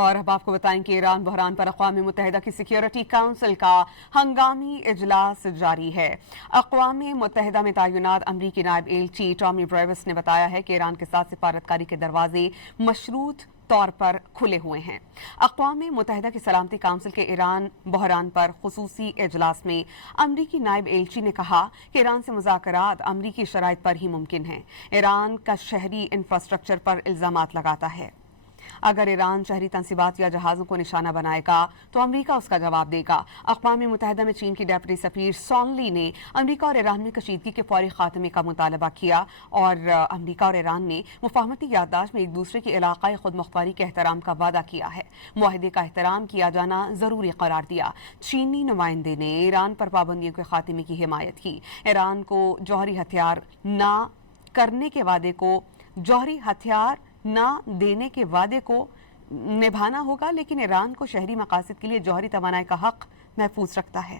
اور اب آپ کو بتائیں کہ ایران بحران پر اقوام متحدہ کی سیکیورٹی کونسل کا ہنگامی اجلاس جاری ہے۔ اقوام متحدہ میں تعینات امریکی نائب ایلچی ٹامی بریوس نے بتایا ہے کہ ایران کے ساتھ سفارتکاری کے دروازے مشروط طور پر کھلے ہوئے ہیں۔ اقوام متحدہ کی سلامتی کونسل کے ایران بحران پر خصوصی اجلاس میں امریکی نائب ایلچی نے کہا کہ ایران سے مذاکرات امریکی شرائط پر ہی ممکن ہیں۔ ایران کا شہری انفراسٹرکچر پر الزامات لگاتا ہے۔ اگر ایران شہری تنصیبات یا جہازوں کو نشانہ بنائے گا تو امریکہ اس کا جواب دے گا۔ اقوام متحدہ میں چین کی ڈیپٹی سفیر سون لی نے امریکہ اور ایران میں کشیدگی کے فوری خاتمے کا مطالبہ کیا اور امریکہ اور ایران نے مفاہمتی یادداشت میں ایک دوسرے کی علاقائی خود مختاری کے احترام کا وعدہ کیا ہے۔ معاہدے کا احترام کیا جانا ضروری قرار دیا۔ چینی نمائندے نے ایران پر پابندیوں کے خاتمے کی حمایت کی۔ ایران کو جوہری ہتھیار نہ کرنے کے وعدے کو جوہری ہتھیار نہ دینے کے وعدے کو نبھانا ہوگا، لیکن ایران کو شہری مقاصد کے لیے جوہری توانائی کا حق محفوظ رکھتا ہے۔